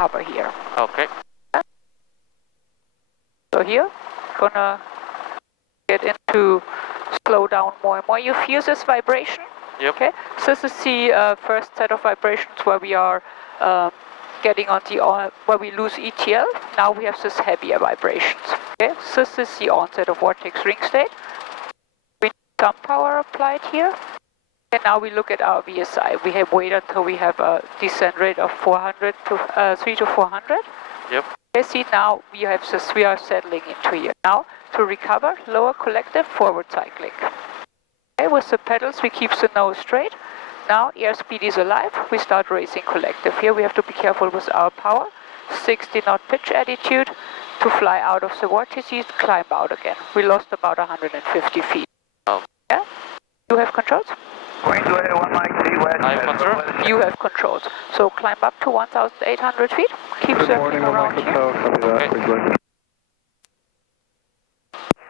hover here. Okay. So here, gonna get into slow down more and more. You feel this vibration? Yep. Okay. So this is the first set of vibrations where we are getting on the where we lose ETL. Now we have this heavier vibrations. Okay. So this is the onset of vortex ring state. We need some power applied here. And now we look at our VSI. We have waited until we have a descent rate of 400 to 3 to 400. Yep. Okay, see now we have this, we are settling into here. Now to recover, lower collective, forward cycling. Okay, with the pedals we keep the nose straight. Now airspeed is alive, we start racing collective. Here we have to be careful with our power. 60 knot pitch attitude to fly out of the vortices, climb out again. We lost about 150 feet. Oh. Yeah? You have controls? Wayne, go ahead, 1 Mike, T-West. I have control. You have controls. So climb up to 1,800 feet. Keep circling around here. Okay.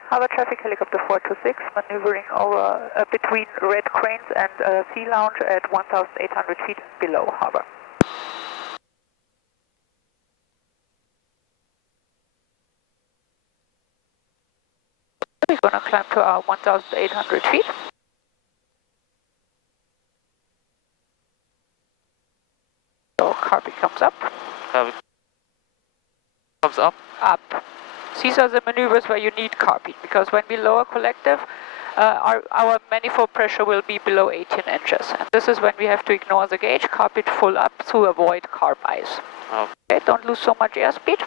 Hover traffic helicopter 426 maneuvering over between red cranes and sea lounge at 1,800 feet below hover. We're going to climb to our 1,800 feet. So carpet comes up. Comes up. Up. These are the maneuvers where you need carpet, because when we lower collective, our manifold pressure will be below 18 inches. And this is when we have to ignore the gauge, carpet full up to avoid carb ice. Okay, don't lose so much airspeed.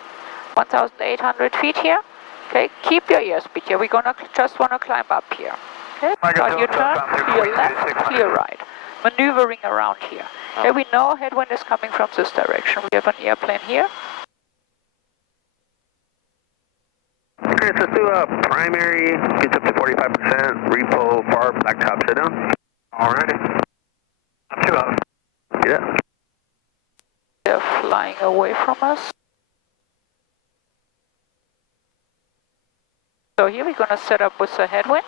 1,800 feet here. Okay, keep your airspeed here. We're gonna just wanna climb up here. Okay, start your turn, clear left, clear right. Maneuvering around here. Okay, we know headwind is coming from this direction. We have an airplane here. Okay, so let's do a primary, gets up to 45%, repo, bar, black top, sit down. Alrighty. Up to up. Yeah. They're flying away from us. So here we're gonna set up with the headwind.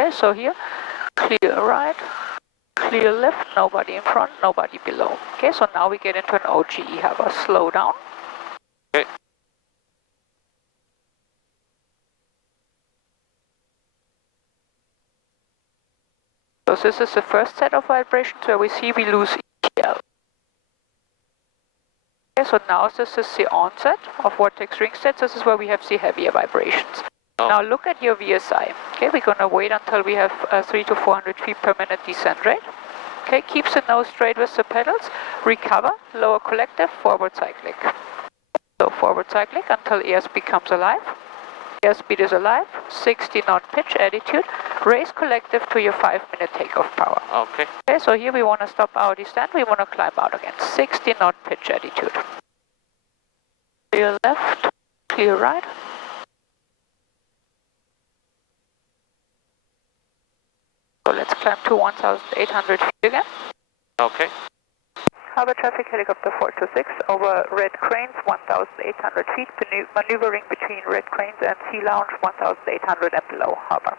Okay, so here, clear right, clear left, nobody in front, nobody below. Okay, so now we get into an OGE hover. Slow down. Okay. So this is the first set of vibrations where we see we lose ETL. Okay, so now this is the onset of vortex ring state. This is where we have the heavier vibrations. Oh. Now look at your VSI. Okay, we're gonna wait until we have 3 to 400 feet per minute descent rate. Okay, keep the nose straight with the pedals. Recover, lower collective, forward cyclic. So forward cyclic until airspeed comes alive. Airspeed is alive, 60 knot pitch attitude. Raise collective to your 5-minute takeoff power. Okay. Okay, so here we want to stop our descent, we want to climb out again. 60 knot pitch attitude. Clear left, clear right. So let's climb to 1,800 feet again. Okay. Hover traffic helicopter 426 over red cranes, 1,800 feet, maneuvering between red cranes and sea lounge, 1,800 and below hover.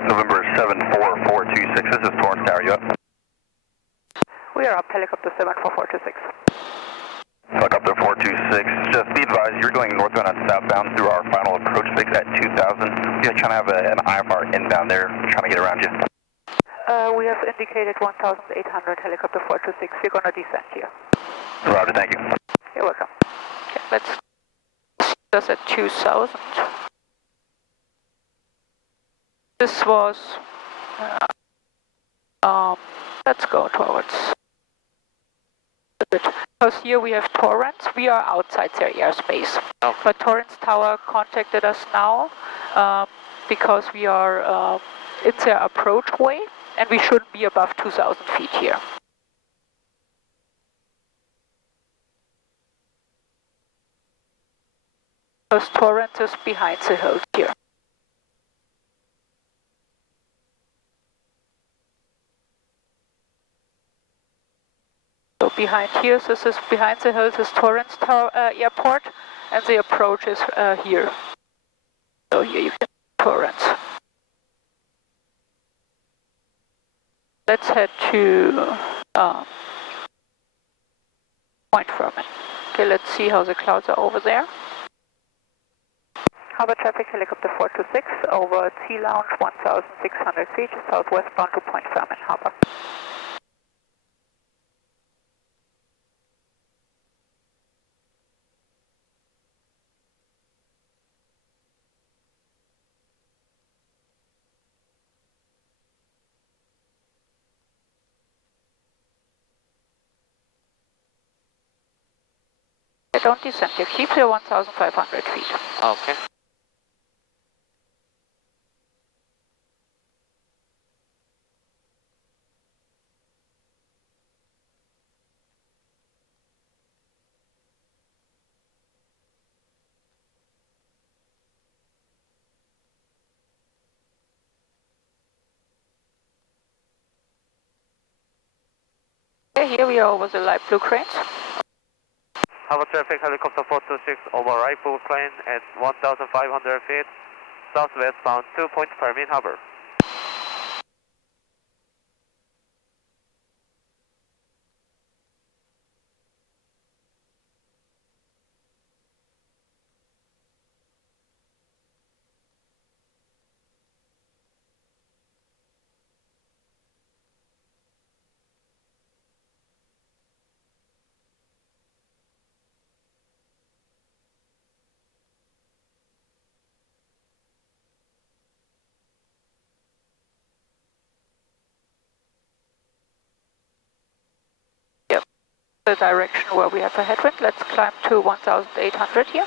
November 74426, this is Torrance Tower, you up? We are up, helicopter 74426. Helicopter 426, just be advised, you're going northbound and southbound through our final approach fix at 2000. You're trying to have an IFR inbound there, trying to get around you. We have indicated 1,800, helicopter 426. We're going to descend here. Roger, thank you. You're welcome. Okay, let's see this at 2000. This was, let's go towards a bit. Because here we have Torrance, we are outside their airspace. Oh. But Torrance Tower contacted us now because we are in their approach way and we shouldn't be above 2,000 feet here. Because Torrance is behind the hills here. So behind here, this is behind the hills is Torrance Airport, and the approach is here. So here you can Torrance. Let's head to Point Fermin. Okay, let's see how the clouds are over there. Harbor traffic helicopter 426 over Sea Lounge 1,600 feet southwestbound to Point Fermin Harbor. Don't descend here, keep your 1,500 feet. Okay. Okay, here we are over the light blue cranes. Harbor traffic helicopter 426 over Rifle plane at 1,500 feet, southwestbound 2 Point Fermin Harbor. Yep, the direction where we have a headwind. Let's climb to 1,800 here.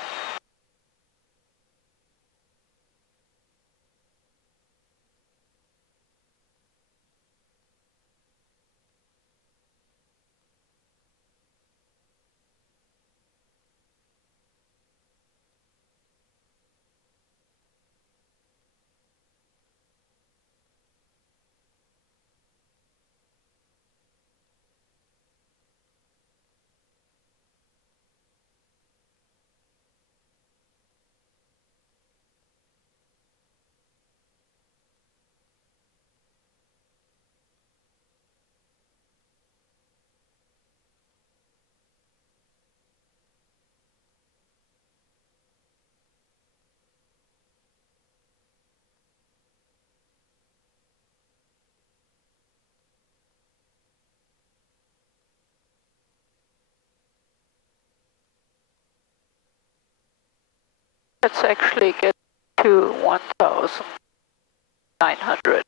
Let's actually get to 1,900.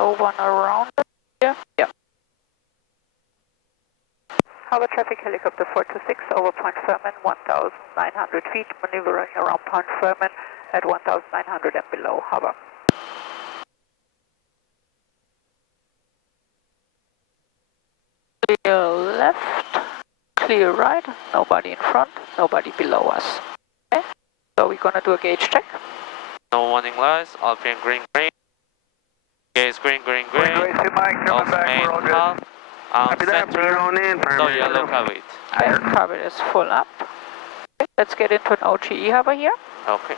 Over and around it here. Yeah. Harbor traffic helicopter 426 over Point Fermin, 1,900 feet, maneuvering around Point Fermin at 1,900 and below harbor. Clear left, clear right, nobody in front, nobody below us. Okay, so we're gonna do a gauge check. No warning lights, all green, green, green. Gaze green, green, green. Wait, Mike, coming back, we're all good. Half. Copy that, bring it on in. No yellow carpet. Okay, carpet is full up. Okay, let's get into an OGE harbor here. Okay.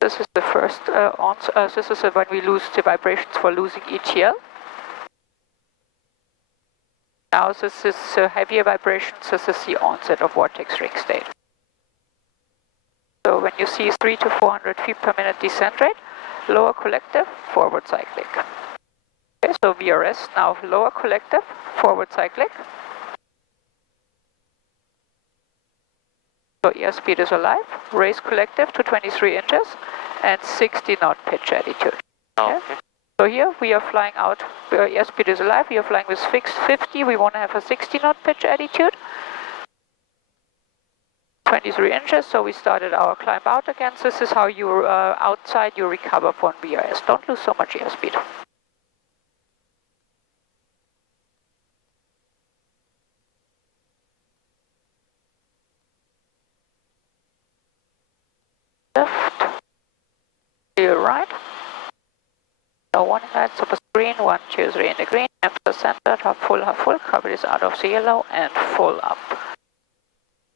This is the first this is when we lose the vibrations for losing ETL. Now this is heavier vibrations, this is the onset of vortex ring state. So when you see 300 to 400 feet per minute descent rate, lower collective, forward cyclic. Okay, so VRS, now lower collective, forward cyclic. So airspeed is alive, raise collective to 23 inches and 60 knot pitch attitude. Okay? Okay. So here we are flying out, airspeed is alive, we are flying with fixed 50, we want to have a 60 knot pitch attitude. 23 inches, so we started our climb out again. This is how you, outside you recover from VRS. Don't lose so much airspeed. Left, clear right, So warning light, super green, 1, 2, 3 in the green, empty center, half full, cover is out of the yellow and full up.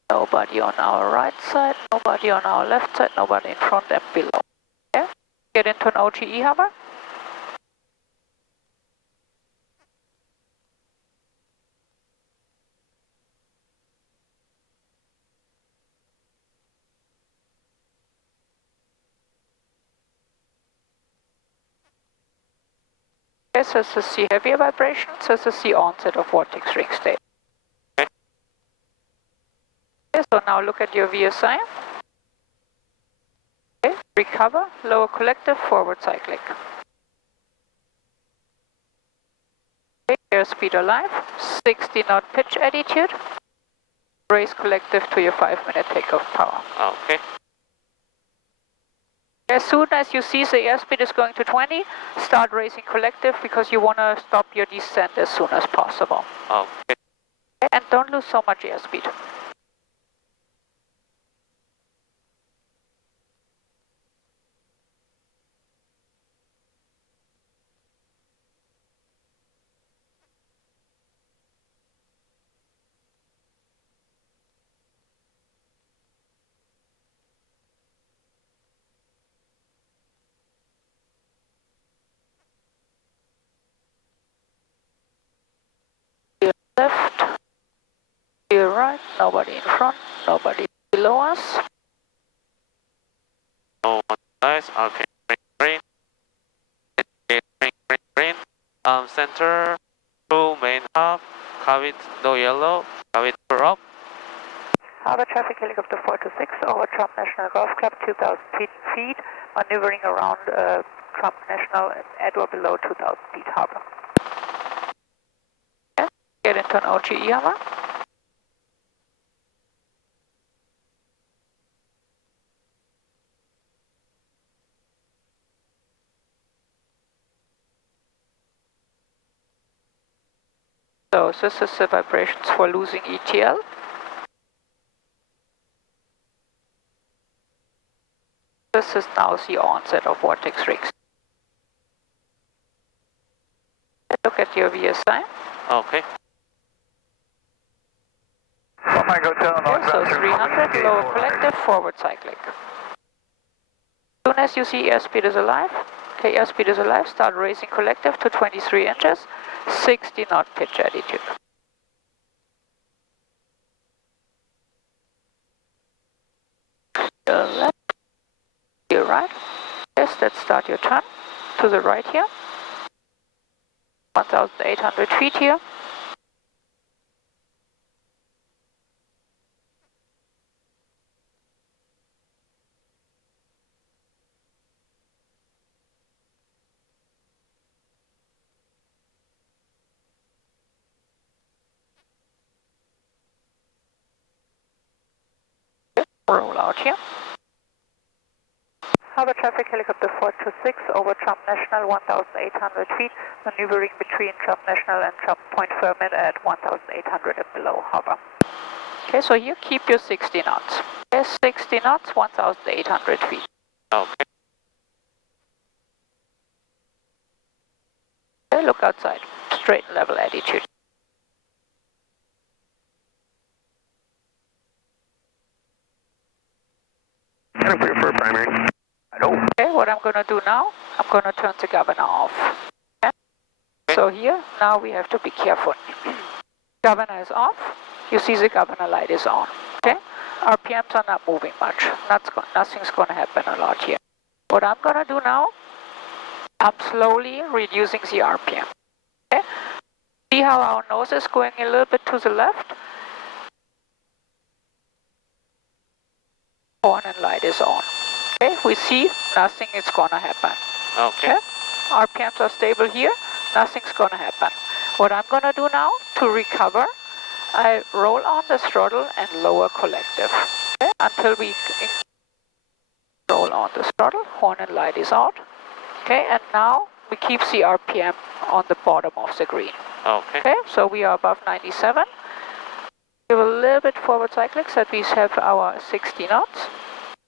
Nobody on our right side, nobody on our left side, nobody in front and below. Okay? Get into an OGE hover. This is the C heavier vibrations, this is the onset of vortex ring state. Okay, so now look at your VSI. Okay, recover, lower collective, forward cyclic. Okay, airspeed alive, 60 knot pitch attitude. Raise collective to your 5-minute takeoff power. Okay. As soon as you see the airspeed is going to 20, start raising collective because you want to stop your descent as soon as possible. Okay. And don't lose so much airspeed. Left, to your right, nobody in front, nobody below us. No one nice. Okay. Green. Green. Center. 2 main half. Cabin no yellow. Cabin up. Harbor traffic helicopter 426 over Trump National Golf Club, 2,000 feet, maneuvering around Trump National at or below 2,000 feet harbor. Okay. Get into an OGE hover. So this is the vibrations for losing ETL. This is now the onset of vortex rings. Look at your VSI. Okay. Okay, so 300, lower collective, forward cyclic. As soon as you see airspeed is alive, okay, airspeed is alive, start raising collective to 23 inches, 60 knot pitch attitude. Your left, your right. Yes, let's start your turn. To the right here. 1,800 feet here. Roll out here. Harbor traffic helicopter 426 over Trump National, 1,800 feet, maneuvering between Trump National and Trump Point Fermat at 1,800 and below harbor. Okay, so here keep your 60 knots. Okay, 60 knots, 1,800 feet. Okay. Okay, look outside. Straight and level attitude. Kind of prefer primary. Okay, what I'm going to do now, I'm going to turn the governor off. Okay? So here, now we have to be careful. Governor is off. You see the governor light is on. Okay? RPMs are not moving much. Nothing's going to happen a lot here. What I'm going to do now, I'm slowly reducing the RPM. Okay? See how our nose is going a little bit to the left? Horn and light is on. Okay, we see nothing is going to happen. Okay. RPMs are stable here, nothing's going to happen. What I'm going to do now to recover, I roll on the throttle and lower collective. Okay, until we roll on the throttle, horn and light is out. Okay, and now we keep the RPM on the bottom of the green. Okay. Okay, so we are above 97. Give a little bit forward cyclics that we have our 60 knots.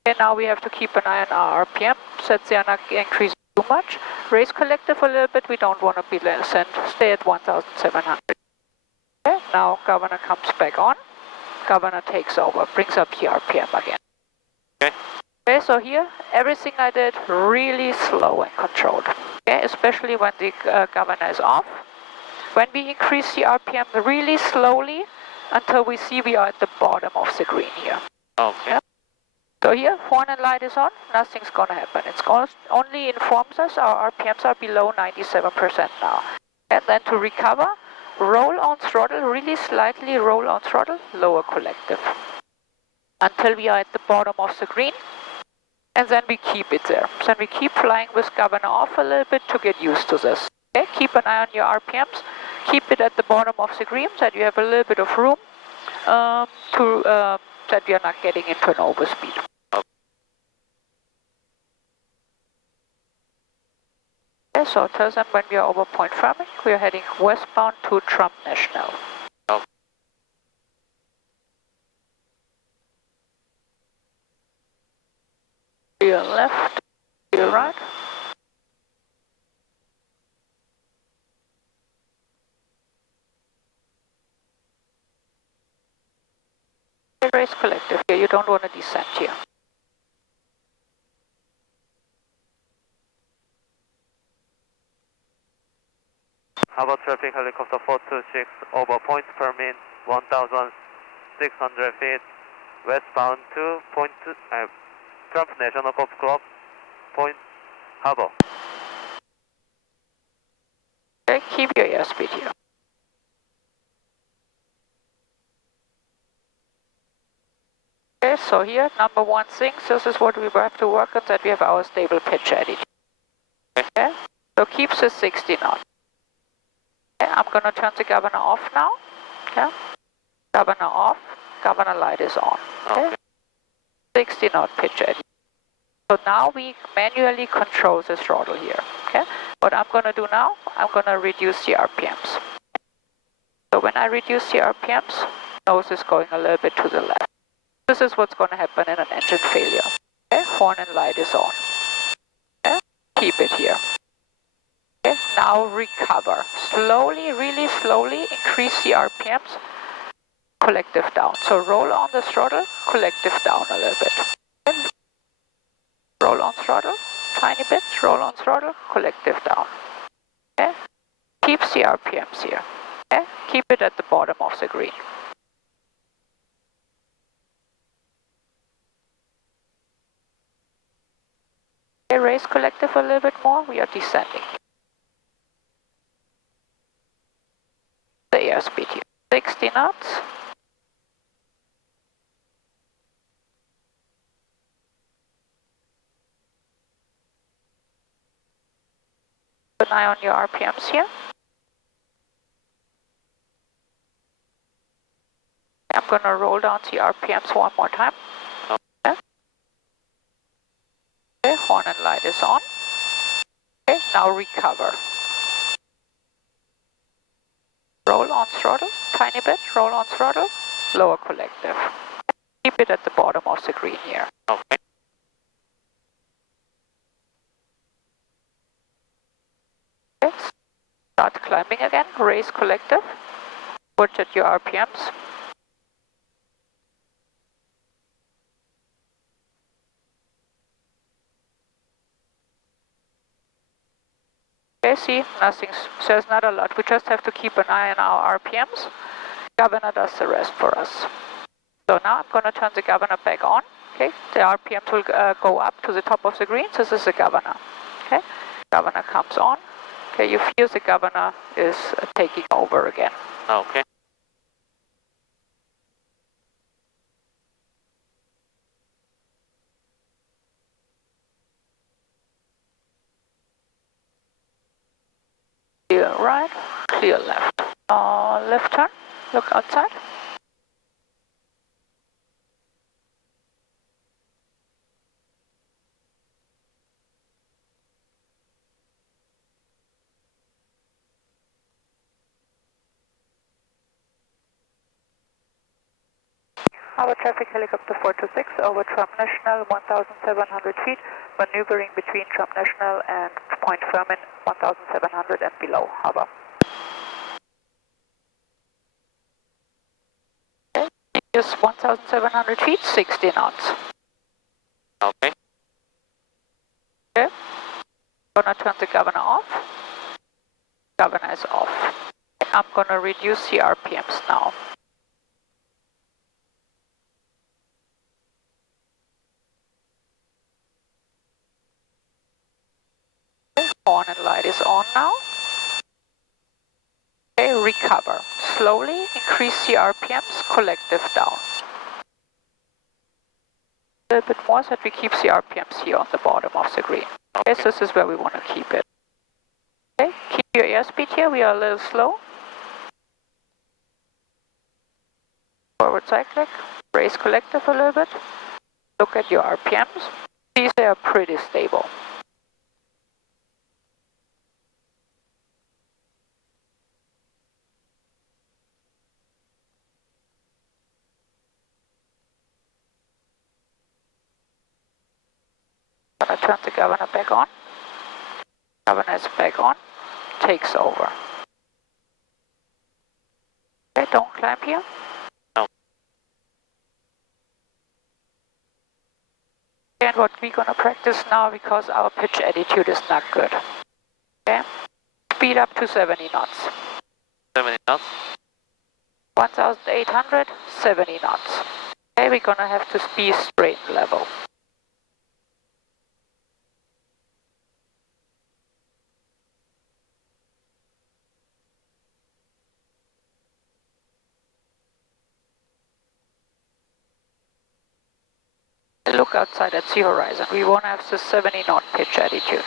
And now we have to keep an eye on our RPM, so that they are not increasing too much. raise collective a little bit. We don't want to be less and stay at 1,700. Okay, now governor comes back on. Governor takes over, brings up the RPM again. Okay. Okay, so here, everything I did really slow and controlled. Okay, especially when the governor is off. When we increase the RPM really slowly until we see we are at the bottom of the green here. Okay. Yeah? So here, horn and light is on, nothing's gonna happen. It's only informs us our RPMs are below 97% now. And then to recover, roll on throttle, really slightly roll on throttle, lower collective. Until we are at the bottom of the green, and then we keep it there. Then we keep flying with governor off a little bit to get used to this. Okay, keep an eye on your RPMs, keep it at the bottom of the green so that you have a little bit of room that we are not getting into an overspeed. Okay, so tell them when we are over Point Farming, we are heading westbound to Trump National. To your left, to your right. Race collective here, you don't want to descend here. Harbor traffic helicopter 426 over Point Permin, 1,600 feet, westbound to Trump National Golf Club, Point Harbor. Okay, keep your airspeed here. Okay, so here, number one thing, this is what we have to work on, that we have our stable pitch attitude. Okay, so keep the 60 knots. Okay, I'm going to turn the governor off now. Okay, governor off, governor light is on. Okay, 60 knot pitch attitude. So now we manually control the throttle here. Okay, what I'm going to do now, I'm going to reduce the RPMs. So when I reduce the RPMs, nose is going a little bit to the left. This is what's going to happen in an engine failure. Okay, horn and light is on. Okay, keep it here. Okay, now recover. Slowly, really slowly increase the RPMs. Collective down. So roll on the throttle, collective down a little bit. Okay. Roll on throttle, tiny bit, roll on throttle, collective down. Okay, keeps the RPMs here. Okay, keep it at the bottom of the green. Okay, raise collective a little bit more, we are descending. The airspeed here, 60 knots. Keep an eye on your RPMs here. I'm going to roll down the RPMs one more time. Okay. Okay, horn and light is on. Okay, now recover. Roll on throttle, tiny bit, roll on throttle, lower collective. Keep it at the bottom of the green here. Okay. Okay, start climbing again, raise collective, watch at your RPMs. Okay, see, nothing says not a lot. We just have to keep an eye on our RPMs. Governor does the rest for us. So now I'm going to turn the governor back on. Okay, the RPMs will go up to the top of the green. This is the governor. Okay, governor comes on. Okay, you feel the governor is taking over again. Okay. Clear right, clear left. Left turn, look outside. Our traffic helicopter 426 over Trump National, 1,700 feet, maneuvering between Trump National and Point point Firmin, 1700 and below, hover. Okay, just 1700 feet, 60 knots. Okay. Okay, gonna turn the governor off. Governor is off. I'm gonna reduce the RPMs now. Horn and light is on now. Okay, recover. Slowly increase the RPMs, collective down. A little bit more so that we keep the RPMs here on the bottom of the green. Okay, so this is where we want to keep it. Okay, keep your airspeed here, we are a little slow. Forward cyclic, raise collective a little bit. Look at your RPMs. These they are pretty stable. Gonna turn the governor back on. Governor is back on. Takes over. Okay, don't climb here. No. And what we're gonna practice now, because our pitch attitude is not good. Okay, speed up to 70 knots. 70 knots. 1800, 70 knots. Okay, we're gonna have to be straight and level. Look outside at the horizon. We want to have the 70 knot pitch attitude.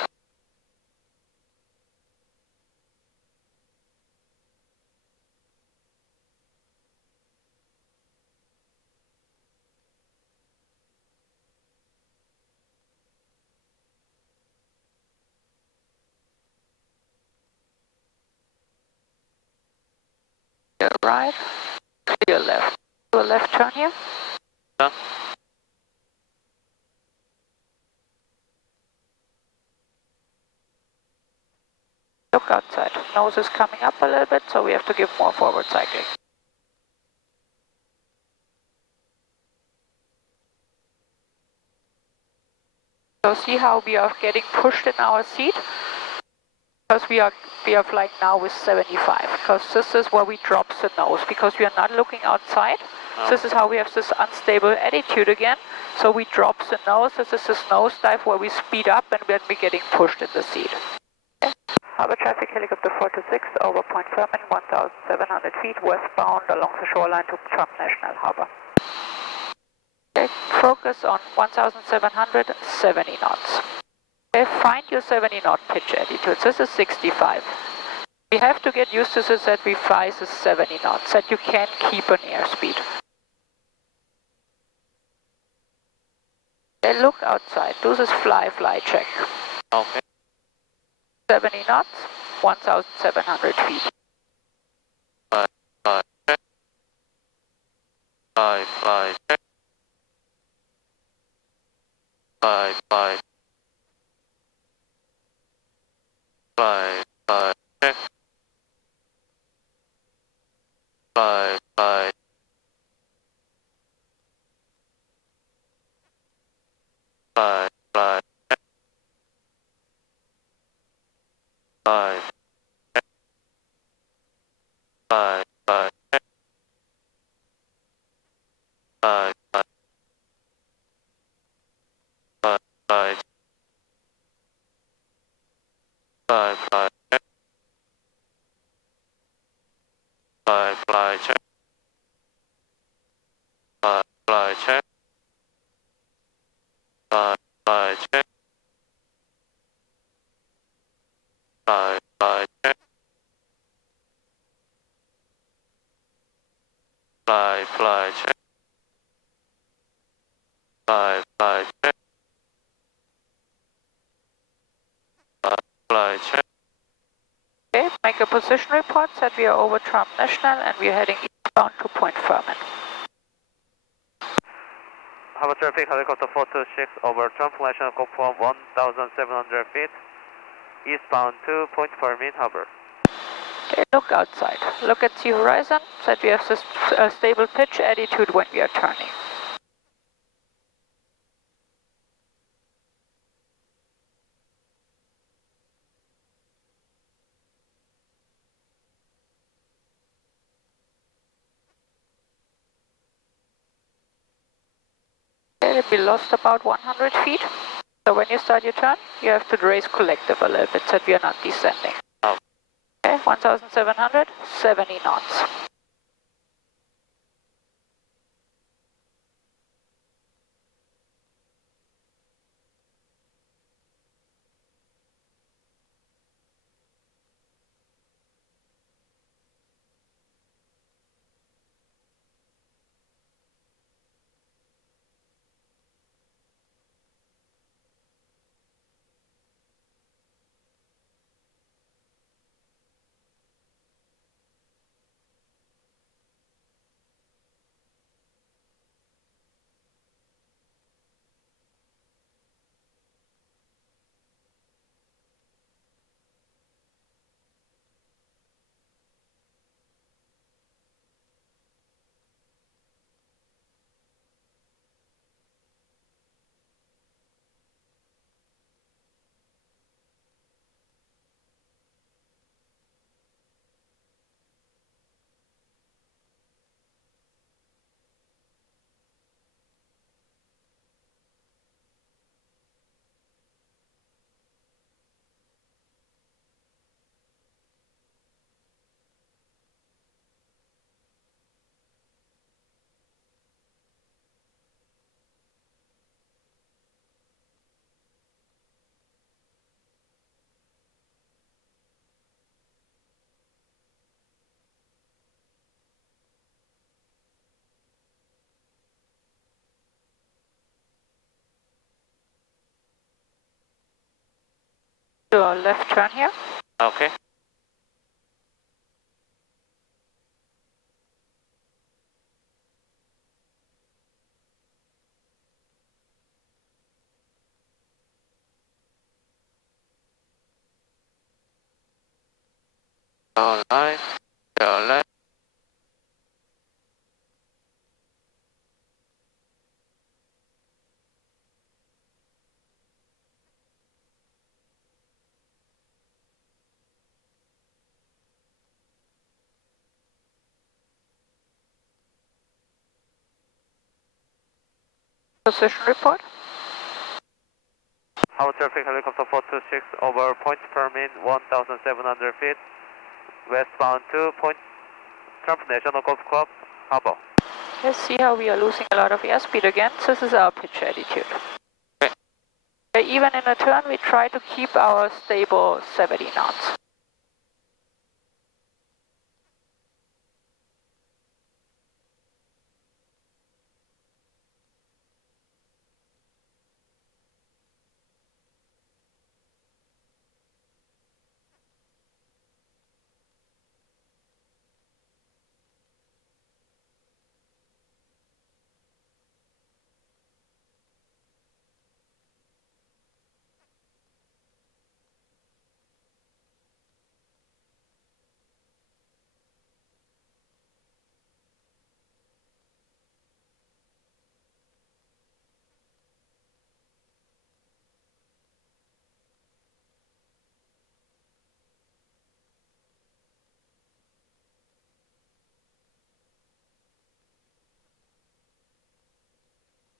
Clear right, clear left. Do a left turn here. Yeah. Look outside. Nose is coming up a little bit, so we have to give more forward cycling. So see how we are getting pushed in our seat? Because we are flying now with 75. Because this is where we drop the nose, because we are not looking outside. Oh. This is how we have this unstable attitude again. So we drop the nose. This is this nose dive where we speed up and then we're getting pushed in the seat. Okay. Harbor traffic, helicopter 426 over Point Firmin, 1700 feet westbound along the shoreline to Trump National Harbor. Okay, focus on 1700, 70 knots. Okay, find your 70 knot pitch attitude. This is 65. We have to get used to this that we fly the 70 knots, that you can't keep an airspeed. Okay, look outside. Do this fly check. Okay. 70 knots, 1700 feet. Fly check. Fly check. Fly check. Fly check. Fly check. Fly check. Fly check. Fly check. Fly check. Fly check. Fly check. Fly check. Fly check. Fly check. Fly check. Fly check. Okay, make a position report that we are over Trump National and we are heading eastbound to Point Firmin. Harbor traffic, helicopter 426 over Trump National, confirm 1700 feet. eastbound 2.4 mean hover. Okay, look outside. Look at the horizon, so that we have this stable pitch attitude when we are turning. Okay, we lost about 100 feet. So when you start your turn, you have to raise collective a little bit so that we are not descending. Okay, 1,700, 70 knots. Do a left turn here. Okay. Go left, go left. Position report. Our traffic helicopter 426 over point per min 1,700 feet. Westbound 2 point Trump National Golf Club, Harbor. Let's see how we are losing a lot of airspeed again. This is our pitch attitude. Okay, even in a turn, we try to keep our stable 70 knots.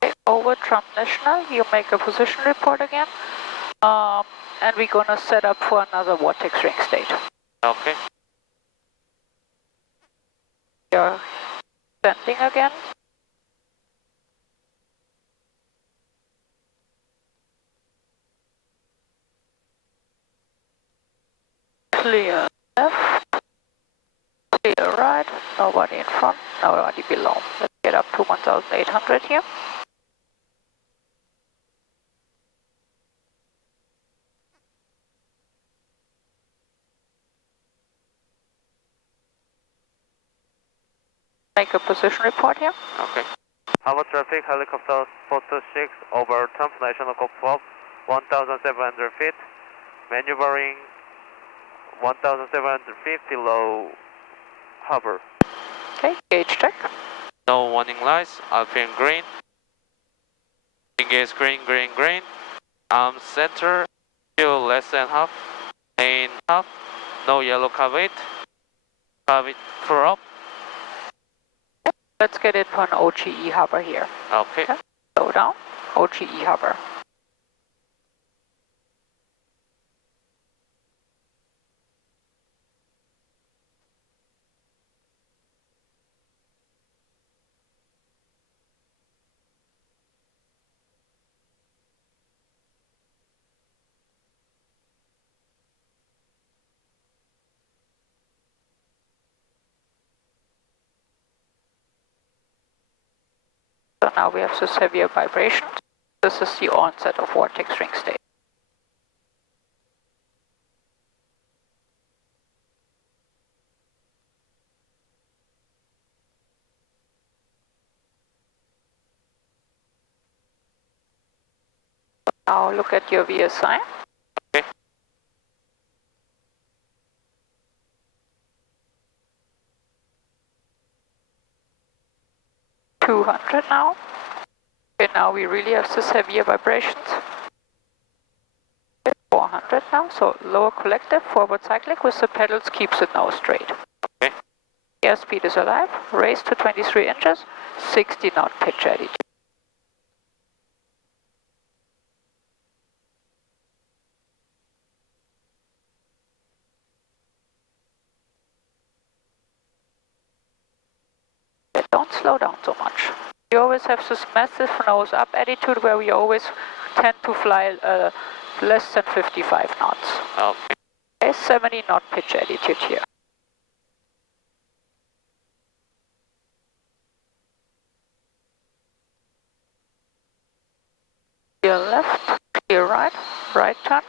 Okay, over Trump National, you make a position report again. And we're gonna set up for another vortex ring state. Okay. You're descending again. Clear left, clear right, nobody in front, nobody below. Let's get up to 1,800 here. Make a position report here. Okay. Our traffic helicopter 426 over Trump National Golf Club 1,700 feet. Maneuvering 1700 feet below hover. Okay, gauge check. No warning lights, Alpine green. Engage green, green, green. Arm center, fuel less than half. Main half, no yellow carpet. Carpet prop. Let's get into an OGE hover here. Okay. Slow down, OGE hover. So now we have the severe vibrations. This is the onset of vortex ring state. Now look at your VSI. Okay. $200 now. Okay, now we really have the severe vibrations. 400 now, so lower collective, forward cyclic with the pedals keeps it now straight. Okay. Airspeed is alive, raised to 23 inches, 60 knot pitch attitude. Don't slow down so much. We always have this massive nose up attitude where we always tend to fly less than 55 knots. Okay. Okay, 70 knot pitch attitude here. Clear left, clear right, right turn.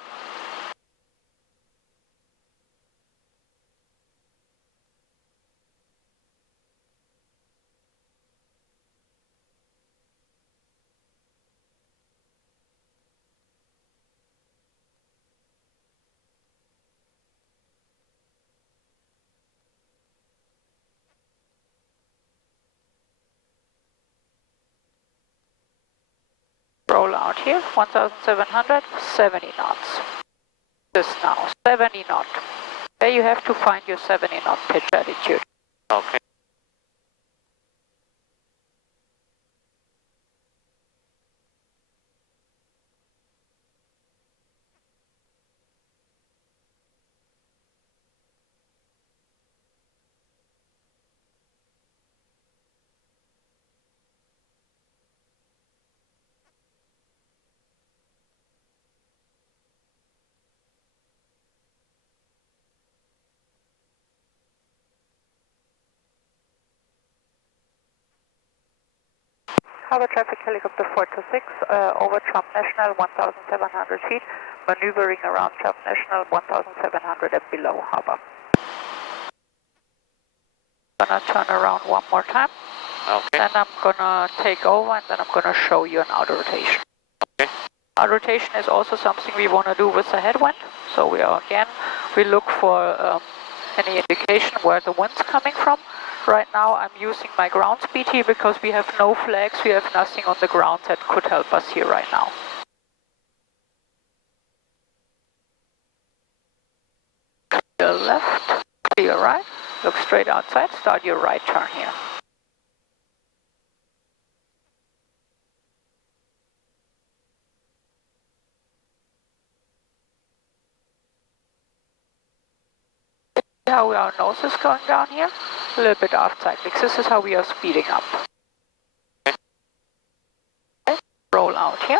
Roll out here, 1700, 70 knots. This now, 70 knot. There you have to find your 70 knot pitch attitude. Okay. Harbor traffic helicopter 426 over Trump National, 1,700 feet, maneuvering around Trump National, 1,700 and below harbor. Gonna turn around one more time. Okay. Then I'm gonna take over and then I'm gonna show you an auto rotation. Okay. Auto rotation is also something we want to do with the headwind. So we look for any indication where the wind's coming from. Right now I'm using my ground speed here because we have no flags, we have nothing on the ground that could help us here right now. Clear left, clear right, look straight outside, start your right turn here. See how our nose is going down here? A little bit off cyclic. This is how we are speeding up. Okay. Roll out here.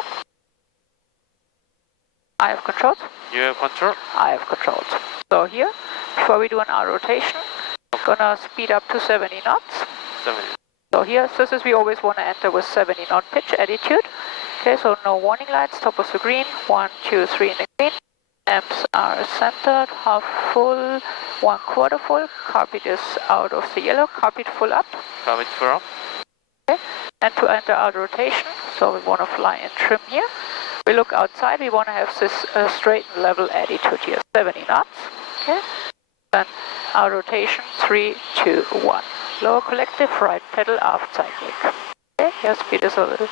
I have controls. You have control? I have controls. So here, before we do an auto rotation, I'm gonna speed up to 70 knots. 70. So here, this is we always want to enter with 70 knot pitch attitude. Okay, so no warning lights, top of the green, 1, 2, 3 in the green. Amps are centered, half full, 1/4 full. Carpet is out of the yellow, carpet full up. Carpet full up. Okay, and to enter auto rotation, so we want to fly in trim here. We look outside, we want to have this straight and level attitude here, 70 knots. Okay. Then our rotation, 3, 2, 1. Lower collective, right pedal, aft cyclic. Okay, airspeed is a little.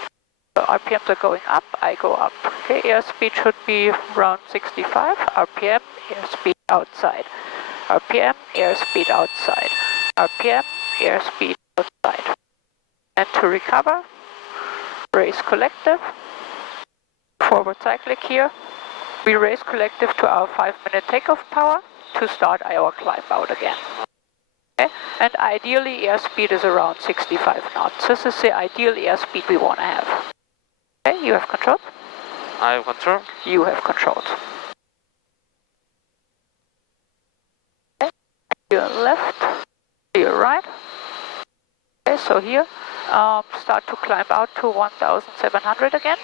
So RPMs are going up, I go up. Okay, airspeed should be around 65. RPM, airspeed outside. RPM, airspeed outside. RPM, airspeed outside. And to recover, raise collective. Forward cyclic here. We raise collective to our 5-minute takeoff power to start our climb out again. Okay? And ideally airspeed is around 65 knots. This is the ideal airspeed we want to have. Okay, you have control? I have control. You have controls. Okay. To your left, to your right. Okay, so here, start to climb out to 1,700 again.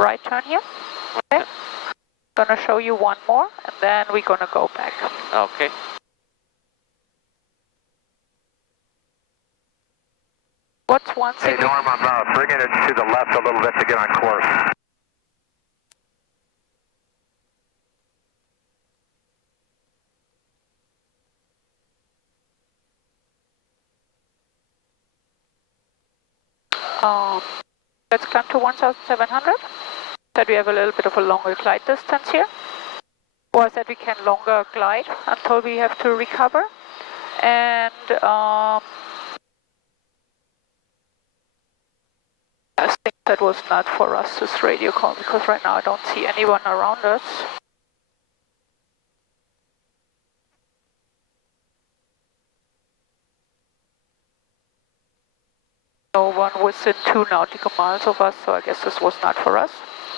Right turn here. Okay. Gonna show you one more, and then we're gonna go back. Okay. What's one thing? Hey Norm, I'm bringing it to the left a little bit to get on course. Let's come to 1,700. That we have a little bit of a longer glide distance here. Or that we can longer glide until we have to recover. And I think that was not for us, this radio call, because right now I don't see anyone around us. No one within 2 nautical miles of us, so I guess this was not for us.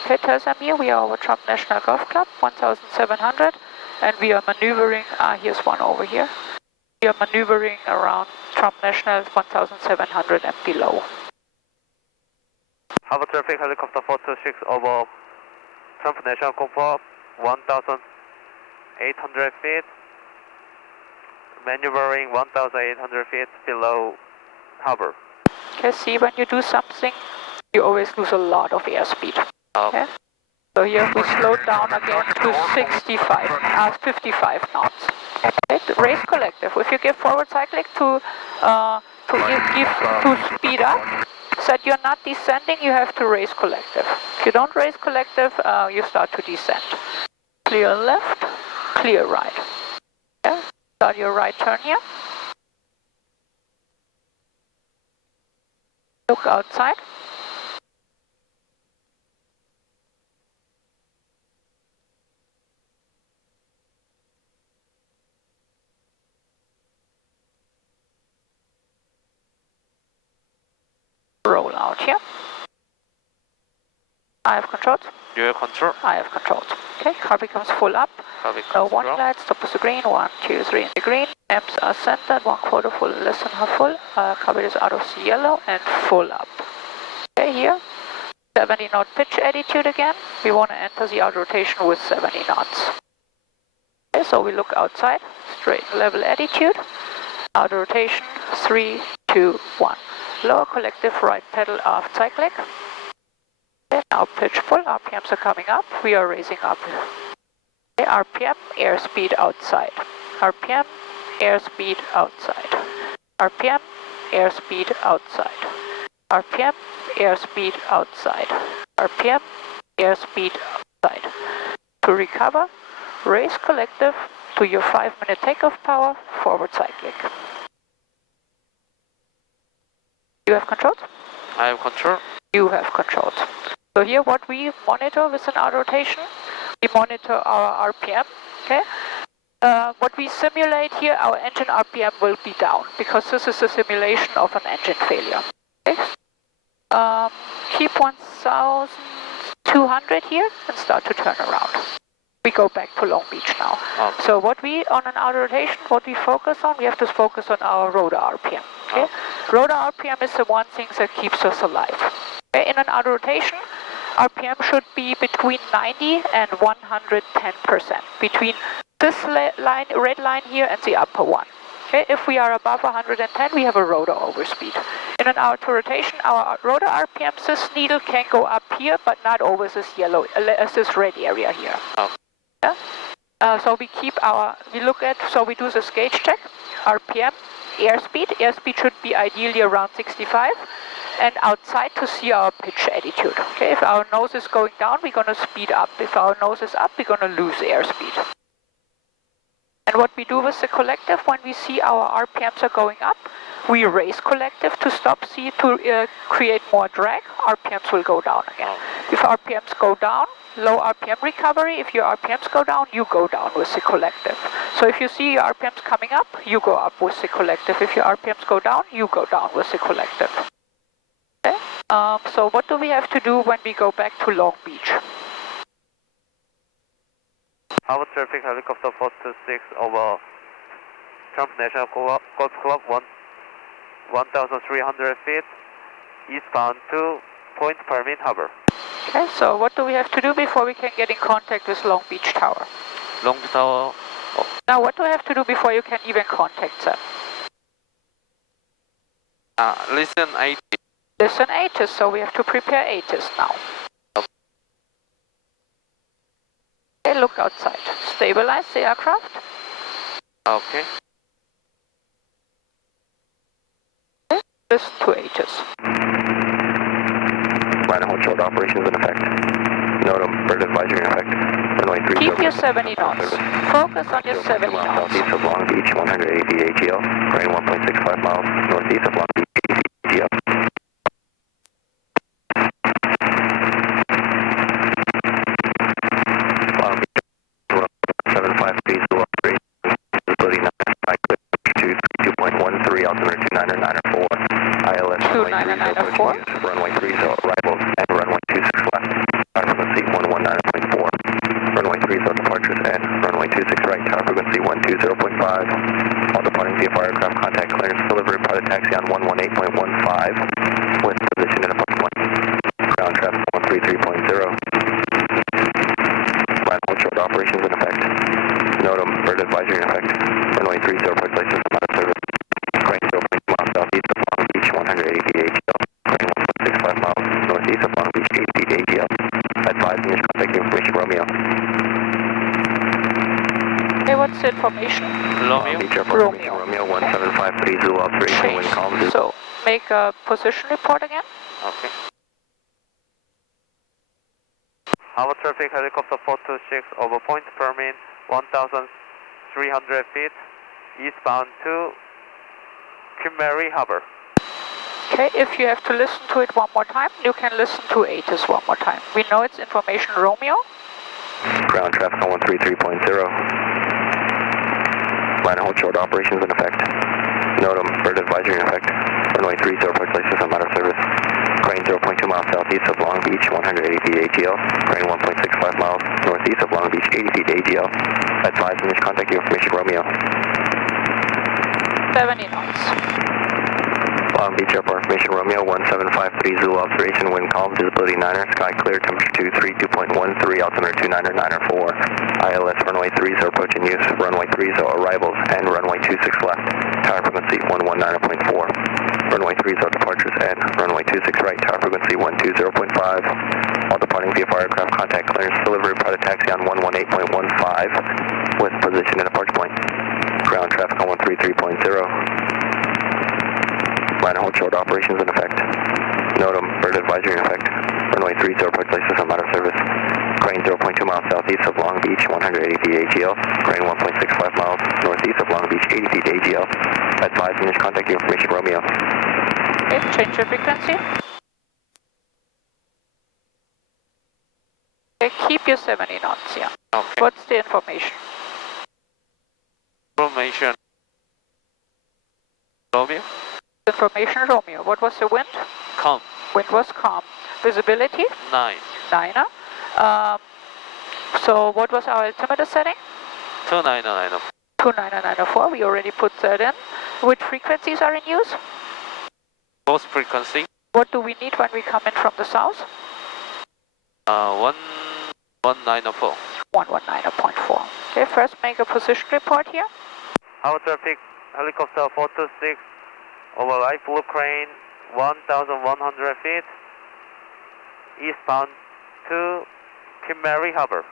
Okay, Tersamir, we are over Trump National Golf Club, 1,700, and we are maneuvering, here's one over here. We are maneuvering around Trump National, 1,700 and below. Harbor traffic, helicopter 426 over Trump National Comfort, 1,800 feet. Maneuvering 1,800 feet below harbor. Okay, see, when you do something, you always lose a lot of airspeed. Okay? So here we slow down again to 55 knots. Okay, raise collective. If you give forward cyclic to speed up, so that you're not descending, you have to raise collective. If you don't raise collective, you start to descend. Clear left, clear right. Okay? Start your right turn here. Look outside. Roll out here. I have controls. You have control. I have controls. Okay, car becomes full up. No warning lights, stop is the green, 1, 2, 3 in the green. Amps are centered, 1/4 full, less than half full. Car is out of the yellow and full up. Okay, here, 70 knot pitch attitude again. We want to enter the out rotation with 70 knots. Okay, so we look outside, straight level attitude. Out rotation, 3, 2, 1. Lower collective, right pedal, aft cyclic. Okay, now pitch full, RPMs are coming up, we are raising up. Okay, RPM, airspeed outside. RPM, airspeed outside. RPM, airspeed outside. RPM, airspeed outside. RPM, airspeed outside. To recover, raise collective to your 5-minute takeoff power, forward cyclic. You have controls? I have control. You have controls. So here what we monitor within our rotation, we monitor our RPM, okay? What we simulate here, our engine RPM will be down, because this is a simulation of an engine failure. Okay? Keep 1,200 here and start to turn around. We go back to Long Beach now. Okay. So what we, on an outer rotation, what we focus on, we have to focus on our rotor RPM. Okay? Rotor RPM is the one thing that keeps us alive. Okay? In an outer rotation, RPM should be between 90 and 110%, between this line, red line here and the upper one. Okay? If we are above 110, we have a rotor overspeed. In an auto rotation, our rotor RPMs, this needle can go up here, but not always this yellow, this red area here. Oh. Yeah? So we do this gauge check, RPM, airspeed. Airspeed should be ideally around 65, and outside to see our pitch attitude. Okay, if our nose is going down, we're going to speed up. If our nose is up, we're going to lose airspeed. And what we do with the collective, when we see our RPMs are going up, we raise collective to create more drag. RPMs will go down again. If RPMs go down, low RPM recovery. If your RPMs go down, you go down with the collective. So if you see your RPMs coming up, you go up with the collective. If your RPMs go down, you go down with the collective. Okay? So what do we have to do when we go back to Long Beach? Harbor traffic helicopter 426 over Trump National Golf Club 1,300 feet, eastbound to Point Permin Harbor. Okay, so what do we have to do before we can get in contact with Long Beach Tower? Long Beach Tower. Oh. Now what do we have to do before you can even contact them? Listen 80. Listen 80, so we have to prepare 80s now. Okay, look outside. Stabilize the aircraft. Okay. Okay, listen to 80s. Line hold short operations in effect. NOTAM, bird advisory in effect. Runway 30. Keep your 70 knots. Focus on your 70 knots. Southeast of Long Beach, 180 feet AGL. Running 1.65 miles northeast of Long Beach, 80 feet AGL. Long Beach, 753 Zulu operation. Visibility 2.13, altimeter 29904. ILS 29904. Runway 30 arrivals and runway 26 left. Tower frequency 119.4. Runway 30 departures and runway 26 right. Tower frequency 120.5. All departing VFR aircraft contact clearance delivery private taxi on 118.15 with position in approach point. Ground traffic 133.0. Line hold short operations in effect. NOTAM bird advisory in effect. Runway 30 approach license out of service. Crane 0.2 miles southeast of Long Beach, 180 feet AGL. Crane 1.65 miles northeast of Long Beach, 80 feet AGL. Advise initial contact information, Romeo. Okay, what's the information? Romeo 1753 Zulu observation, wind calm. So, make a position report again. Okay. Harbor traffic helicopter 426 over Point Permin 1,300 feet, eastbound to Kimmery Harbor. Okay, if you have to listen to it one more time, you can listen to 80s one more time. We know it's information Romeo. Ground traffic on 133.0. Line hold short operations in effect. NOTAM bird advisory in effect. Runway 30 approach license on matter of service. Crane 0.2 miles southeast of Long Beach, 180 feet AGL. Crane 1.65 miles northeast of Long Beach, 80 feet AGL. Advise initial contact information, Romeo. 70 knots. Long Beach Airport information, Romeo 1753 Zulu observation, wind calm, visibility 9er, sky clear, temperature 232.13, altimeter 29904. ILS runway 30 approach in use, runway 30 arrivals, and runway 26 left. Tower frequency 119.4. Runway 30 departures and runway 26 right, tower frequency 120.5. All departing VFR aircraft contact clearance delivery private taxi on 118.15 with position at approach point. Ground traffic on 133.0. Line hold short operations in effect. NOTAM bird advisory in effect. Runway 30 approach license on matter of service. Crane 0.2 miles southeast of Long Beach, 180 feet AGL. Crane 1.65 miles northeast of Long Beach, 80 feet AGL. Advise initial contact information, Romeo. Okay, change your frequency. Okay, keep your 70 knots, yeah. Okay. What's the information? Information. Romeo? Information Romeo. What was the wind? Calm. Wind was calm. Visibility? 9. 9er. So what was our altimeter setting? 29904. 29904. We already put that in. Which frequencies are in use? Both frequency. What do we need when we come in from the south? 11904. 119.4. Okay, first make a position report here. Harbor traffic helicopter 426 over light blue crane 1,100 feet, eastbound to Kimmery Harbor.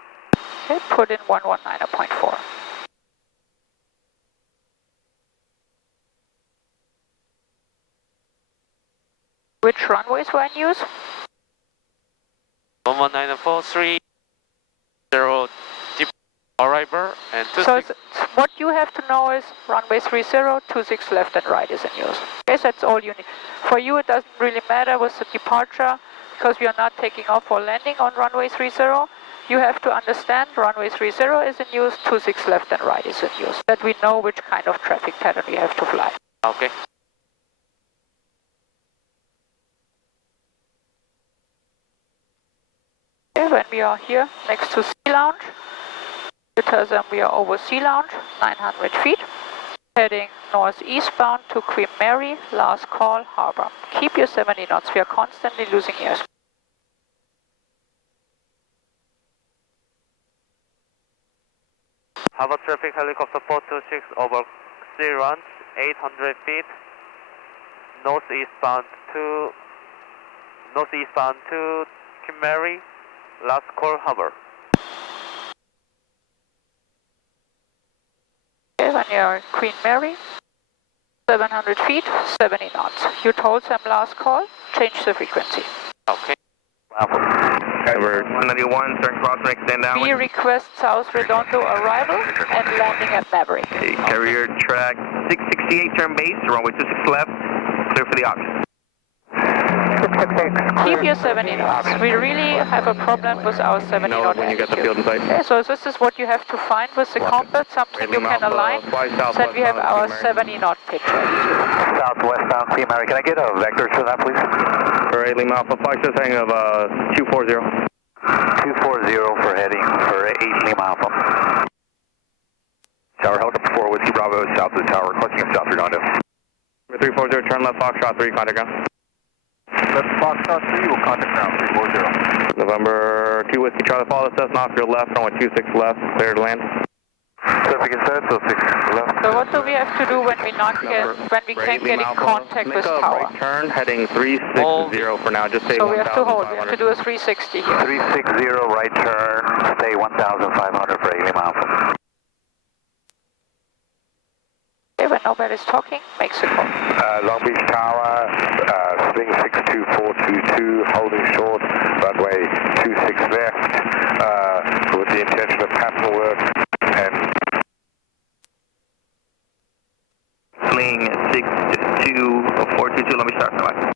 Okay, put in 119.4. Which runways were in use? 119.4, 30 deep arrival and 26. So what you have to know is runway 30, 26 left and right is in use. Okay, that's all you need. For you it doesn't really matter with the departure because we are not taking off or landing on runway 30. You have to understand runway 30 is in use, 26 left and right is in use. That we know which kind of traffic pattern we have to fly. Okay. Okay, when we are here next to Sea Lounge, you tell them we are over Sea Lounge, 900 feet, heading northeastbound to Queen Mary, last call, harbor. Keep your 70 knots, we are constantly losing airspeed. Harbor traffic helicopter 426 over sea runs, 800 feet, northeastbound to Kimmery, last call harbor. Okay, when you are in Queen Mary, 700 feet, 70 knots. You told them last call, change the frequency. Okay. Over 191, turn crossing, extend down. We request South Redondo arrival and landing at Maverick. Okay, carrier track 668, turn base, runway 26 left, clear for the option. Keep your 70 knots. We really have a problem with our 70 knot when you get the altitude. field in sight. Okay, so this is what you have to find with the compass, something you can align, so that we have our 70 knot pitch altitude. Southwestbound Queen Mary, can I get a vector to that, please? For A Lima Alpha, flight just heading of 240. 240 for heading for 8 Lima Alpha. Tower helicopter 4, Whiskey Bravo, south of the tower, requesting of South Redondo. 340, turn left, Foxtrot 3, contact ground. Left Foxtrot 3, will contact ground, 340. November 2, Whiskey Charlie, follow the Cessna off your left, runway 26 left, clear to land. Traffic inside, so 6 left. So what do we have to do when we can't get in contact with tower? Right turn, heading 360 for now, just stay So we have to hold, we 1,500. have to do a 360 here. 360, right turn, stay 1,500 for 8 Lima Alpha. Okay, when nobody's talking, makes a call. Long Beach Tower, swing 62422, holding short, runway 26 left, with the intention of passing work, and fling 62422, let me start the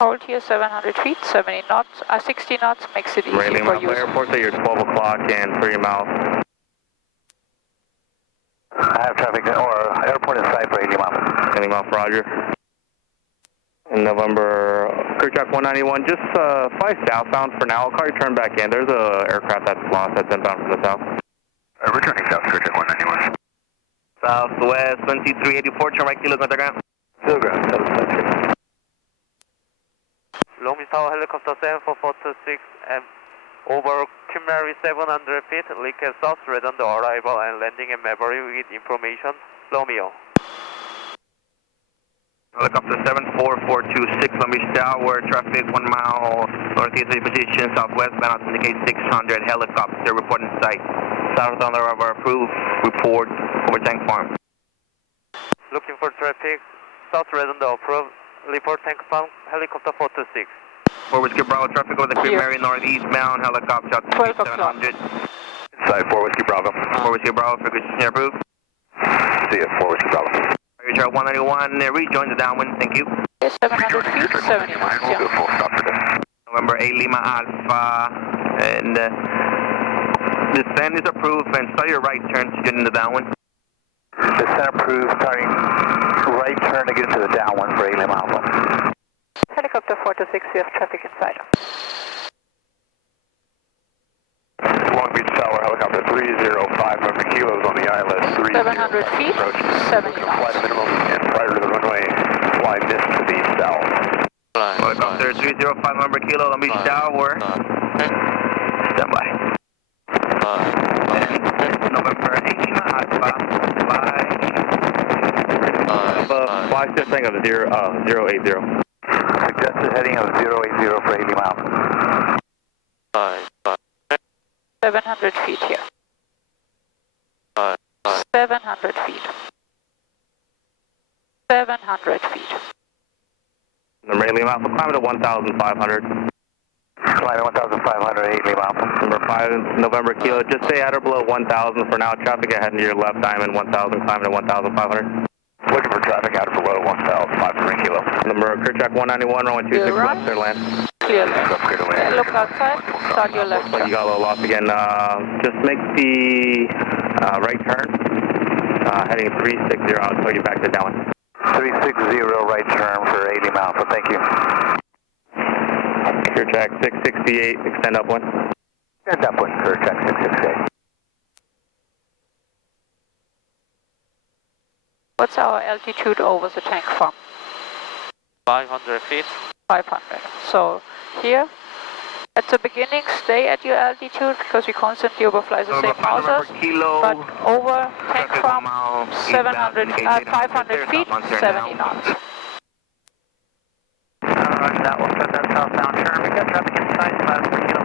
Hold here 700 feet, 70 knots, 60 knots makes it easy for you. Airport at your 12 o'clock and for your mouth. I have traffic, or airport in sight for 80 miles. 80 miles, roger. In November, Kirchhoff 191, just fly southbound for now. I'll call you turn back in. There's a aircraft that's lost that's inbound from the south. Returning south, Kirchhoff 191. Southwest 2384, turn right kilo, contact ground. Still ground, 772. Long Beach Tower helicopter 74426 and over Kimmery 700 feet, Lincoln South Redondo arrival and landing in Maverick with information, Romeo. Helicopter 74426, Long Beach Tower, traffic 1 mile northeast position, southwest bound, indicate 600, helicopter reporting site. South Redondo arrival approved, report over tank farm. Looking for traffic, South Redondo approved, report tank farm, helicopter 426. For Whiskey Bravo, traffic over the Queen Mary northeastbound, helicopter 700. Side 4 Whiskey Bravo. 4 Whiskey Bravo, frequency approved. See ya, 4 Whiskey Bravo. Chart 191, rejoin the downwind, thank you. 700 feet, 70 knots, We'll do a full stop for this. November 8 Lima Alpha, and descent is approved, and start your right turn to get into the downwind. Descent approved, starting right turn to get into the downwind for 8 Lima Alpha. Helicopter 426, we have traffic inside. Long Beach Tower, helicopter 305, moving kilos on the ILS 30. 700 feet, 70 knots. Flight minimum, and prior to the runway, fly this to the south. Helicopter 305, number kilo, Long Beach Tower. Stand by. And November 18, Alpha, fly. still saying of 080. Suggested heading of 080 for 80 miles. 700 feet here. 700 feet. 700 feet. Number 8 Lima Alpha, climb to 1,500. Climbing 1,500, 8 Lima Alpha. Number 5 November Kilo, just stay at or below 1,000 for now. Traffic ahead to your left, Diamond 1,000, climbing to 1,500. Looking for traffic out below 1,500 Kilo. Number Kerchak 191, runway 26 right. left, clear land. Clear left. Clear to land. Okay, look outside, start your left Looks like you turn. got a little lost again. Just make the right turn. Heading 360, I'll tell you back to down. 360 right turn for 80 miles, so thank you. Kerchak 668, extend upwind. And upwind for check 668. What's our altitude over the tank from? 500 feet. 500. So here, at the beginning, stay at your altitude because we constantly overfly the same houses. But over tank from 500 feet, 70 knots. Roger that, we'll set that southbound turn. We got traffic inside, 5 per kilo.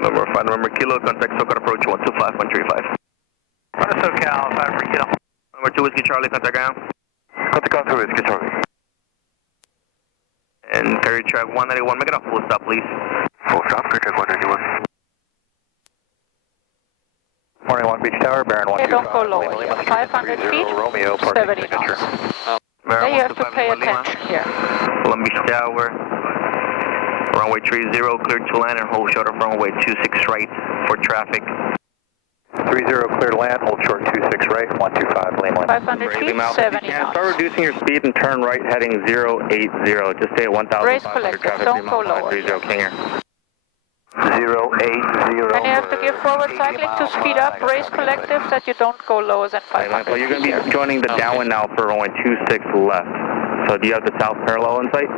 Number 5 November Kilo, contact SoCal approach 125.135. SoCal, 5 per kilo. Number 2 Whiskey Charlie, contact ground. Contact through Whiskey Charlie. And carry track 191, make it a full stop, please. Full stop, carry track 191. Morning 1 Beach Tower, Baron 125. Okay, don't go lower here. 500 feet, Romeo, 70 knots. There you have to pay attention here. Long Beach Tower, runway 30, clear to land and hold short of runway 26 right for traffic. 30 clear to land, hold short 26 right, 125 lane line. 500 feet, 70 knots. Start reducing your speed and turn right heading 080. Just stay at 1,500 Race collective, traffic. don't go lower. 30 King Air. 080. And you have to give forward cycling to speed up race collective that you don't go lower than 500 Well, you're going feet to be here. joining the downwind now for runway 26 left. So do you have the south parallel in sight?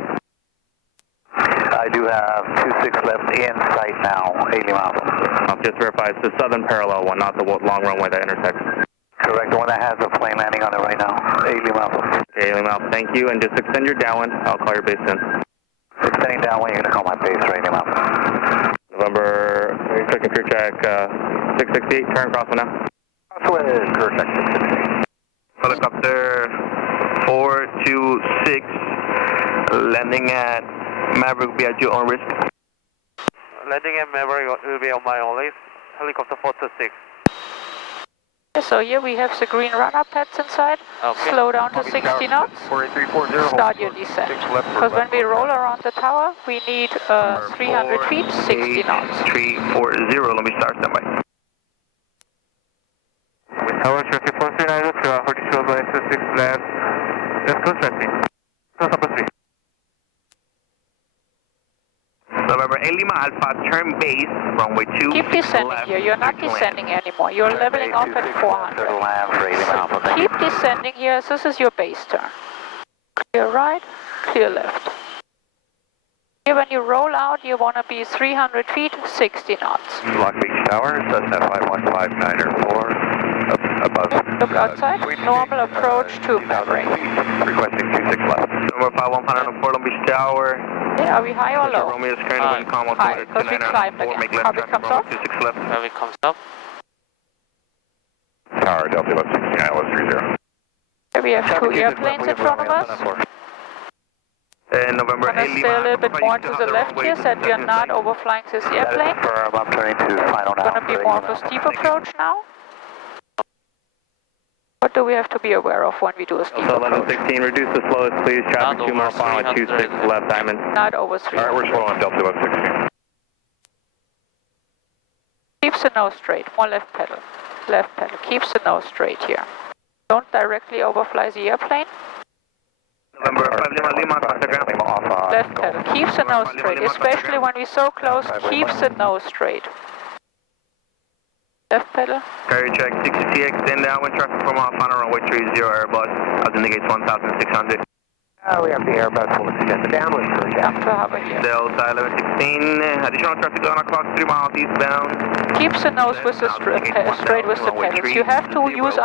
I do have 26 left in sight now, 80 miles. I'll just verify it's the southern parallel one, not the long runway that intersects. Correct, the one that has a plane landing on it right now, 80 miles. 80 miles, thank you, and just extend your downwind. I'll call your base in. Extending downwind, you're going to call my base right 80 miles. November, second crew check, 668, turn crosswind now. Crosswind, correct, 668. Helicopter 426, landing at Maverick will be at your own risk. Landing at Maverick will be on my own risk. Helicopter 426. So here we have the green run-up pads inside. Okay. Slow down to 60 knots. 48340. Start your descent. Because when we roll around the tower, we need 300 feet, 60 knots. 340, let me start standby. Tower traffic 439, 42 over S6 left. Let's go traffic. Cross number 3. November 8 Lima Alpha, turn base, runway 2. Keep descending here. You're not descending anymore. You're leveling off at 400. Land for 80 miles, thank you. Keep descending here. This is your base turn. Clear right, clear left. Here when you roll out, you want to be 300 feet, 60 knots. Long Beach Tower, Cessna 51594. Above. Look outside. Normal approach to Maverick. Requesting 26 left. Number 5104 Long Beach Tower. Yeah, are we high or low? Romeo is currently wind calm, High, because we climbed again. Copy comes off. 26 left. Traffic comes up. Tower, Delta 169, 130. Here we have two airplanes in front of us. And November I'm going 8 to stay a little bit more to the left here so that we are not overflying this airplane. I'm turning to final now. It's going to be more of a steep approach now. What do we have to be aware of when we do a steep So approach? 1116, reduce the slowest please. Traffic Not 2 miles over per hour, 26 left, Diamond. Not over 300. Alright, we're slow on Delta 116. Keeps the nose straight, more left pedal. Left pedal, keeps the nose straight here. Don't directly overfly the airplane. November 5 Lima Lima, contact ground. Left pedal, keeps the nose straight, especially when we're so close, keeps the nose straight. Left pedal. Carrier check 60TX, extend downwind traffic from our final runway 30 Airbus. I'll indicate 1,600. We have the Airbus full extended downwind for Come to hover here. Delta 1116, additional traffic on clock 3 miles eastbound. Keep the nose with the straight with the pedals. You have to use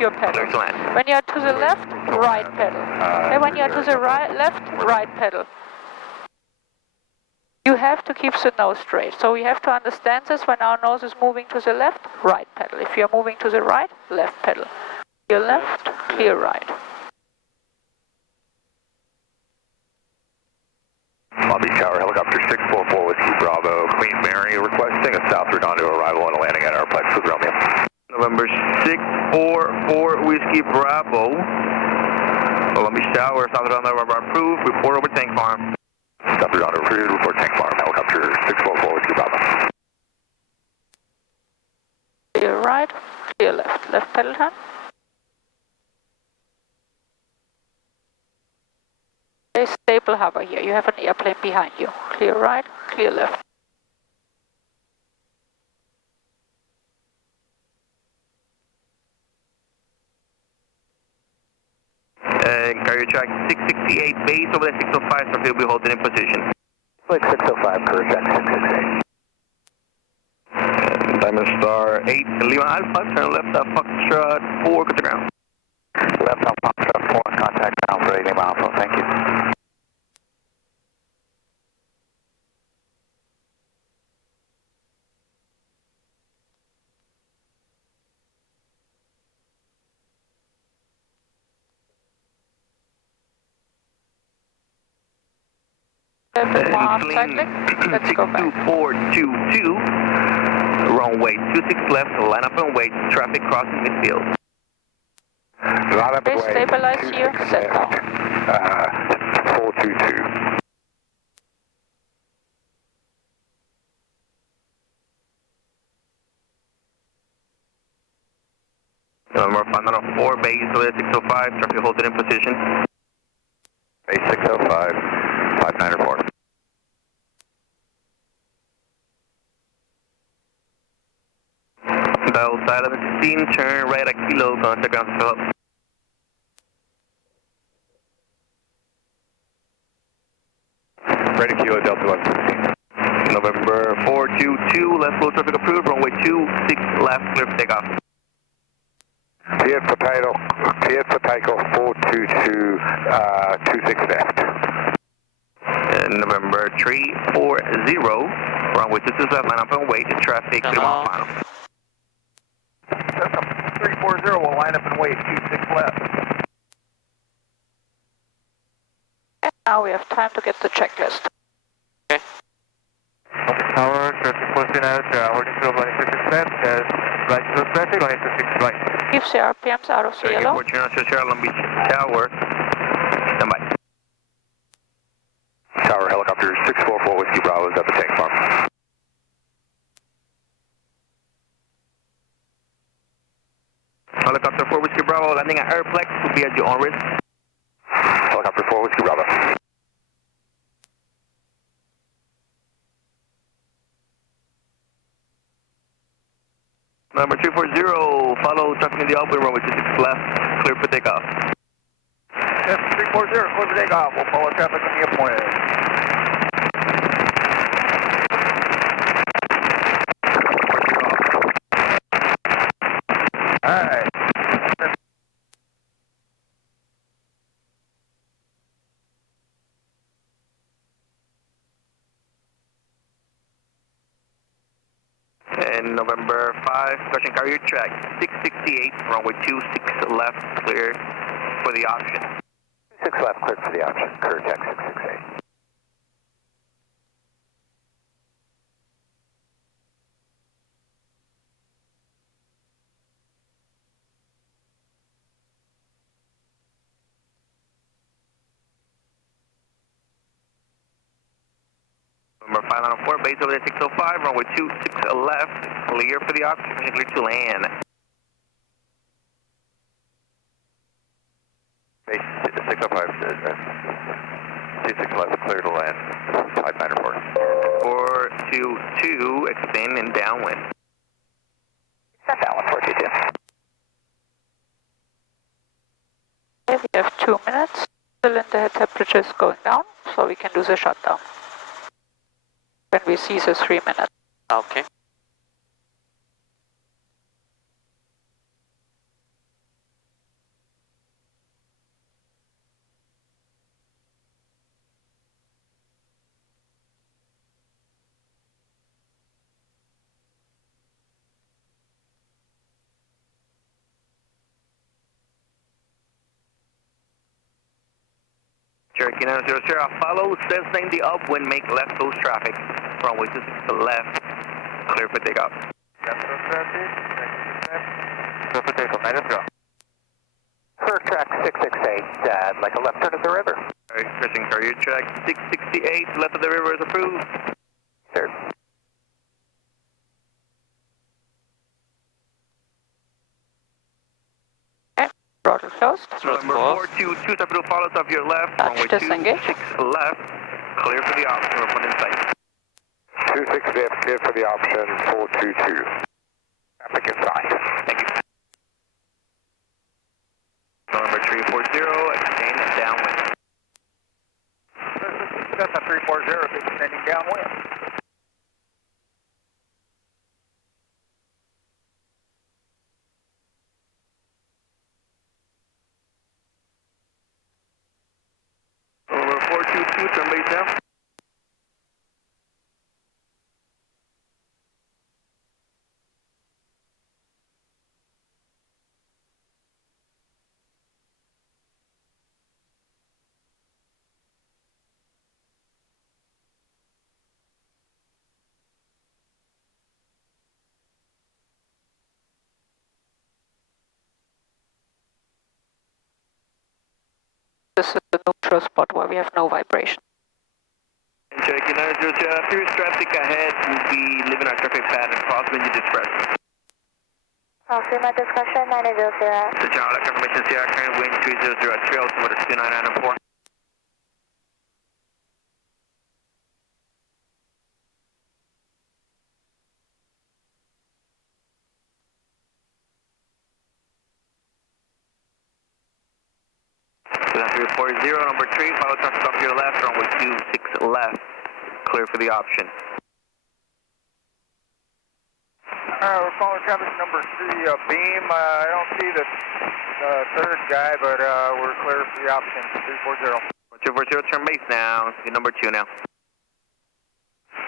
your pedals. When you are to the left, right pedal. And when you are to the left, right pedal. You have to keep the nose straight. So we have to understand this when our nose is moving to the left, right pedal. If you are moving to the right, left pedal. Clear left, clear right. Lobby Tower, helicopter 644 Whiskey Bravo, Queen Mary, requesting a South Redondo arrival and a landing at Airplex with Romeo. November 644 Whiskey Bravo, Lobby Tower, South Redondo approved, report over tank farm. South Redondo approved, report tank farm, helicopter 644 Whiskey Bravo. Clear right, clear left. Left pedal turn. Stay stable hover here. You have an airplane behind you. Clear right, clear left. Carrier track 668 base over the 605, so he'll be holding in position. Flight 605, Carrier track 668. Diamond Star 8, Lima Alpha, turn left at Foxtrot 4, go to ground. Left on Foxtrot 4, contact ground for 8 Lima Alpha, thank you. Let's go back. 62422, runway 26 left, line up and wait, traffic crossing midfield. Okay, stabilize here, set down. 422. Number 504, base over the 605, traffic holding in position. Base 605, 594. Delta 1116, turn right at Kilo, contact ground to Philip. Ready Kilo, Delta 1116. November 422, left flow traffic approved, runway 26 left, clear for takeoff. Cleared for takeoff 422, 26 left. November 340, runway 26 left, line up and wait, traffic 3 mile final. 340 will line up and wait, 26 left. And now we have time to get the checklist. Okay. Tower, traffic 49, holding through 186 left, right to traffic, 186 right. Keep the RPMs out of the yellow. Long Beach Tower, stand by. Tower, helicopter 644 Whiskey Bravo is at the tank farm. Helicopter 4 Whiskey Bravo, landing at Airplex, will be at your own risk. Helicopter 4 Whiskey Bravo. Number 340, follow traffic in the open, runway 26 left, clear for takeoff. Yes, 340, clear for takeoff. We'll follow traffic on the appointed. Alright. And November 5, question carrier track 668, runway 26 left, clear for the option. 6 left, cleared for the option, carrier track 668. Number 594, base over there 605, runway 26 left, clear for the option, clear to land. Base 605, 26 left, clear to land, 594. 422, extend and downwind. Set downwind 422. Okay, we have 2 minutes. Cylinder head temperature is going down, so we can do the shutdown. When we see the 3 minutes. Okay. Cherokee 900, follow, sensing the upwind, make left close traffic. Runway 26 to left, clear for takeoff. Left close traffic, Clear for takeoff, 900. First track 668, like a left turn of the river. Alright, Christian Carrier track 668, left of the river is approved. Sir. Throttle closed. Number 422, Tapido follows off your left, runway disengage. 26 left, clear for the option, report in sight. 26 left, clear for the option, 422. Traffic inside. Thank you. Number 340, extend downwind. Cessna 340, extending downwind. Number 422, turn base now. This is the neutral spot where we have no vibration. Cherokee 900, furious traffic ahead will be leaving our traffic pattern, crosswind you discretion. Affirmative discussion 900. The Charlie confirmation Sierra current wind 300 at trail to 29994. Cessna 340, number 3, follow traffic off your left, runway 26 left, clear for the option. We're following traffic number 3, beam. I don't see the third guy, but we're clear for the option, 340. 240, turn base now, you're number 2 now.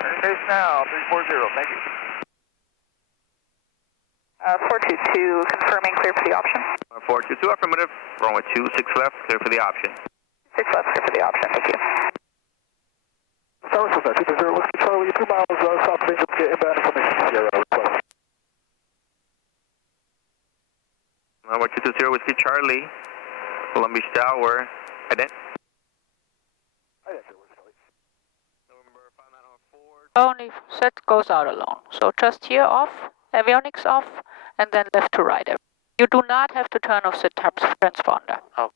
Turn base now, 340, thank you. 422, confirming clear for the option. 422, affirmative, runway 26 left, clear for the option. 6 left, clear for the option, thank you. Tower Cessna 220, Whiskey Charlie, 2 miles south of Angel, get inbound information, Sierra, request. Number 220, Whiskey Charlie, Long Beach Tower, ident. November 5904. Only set goes out alone. So just here off, avionics off, and then left to right. You do not have to turn off the transponder. Oh.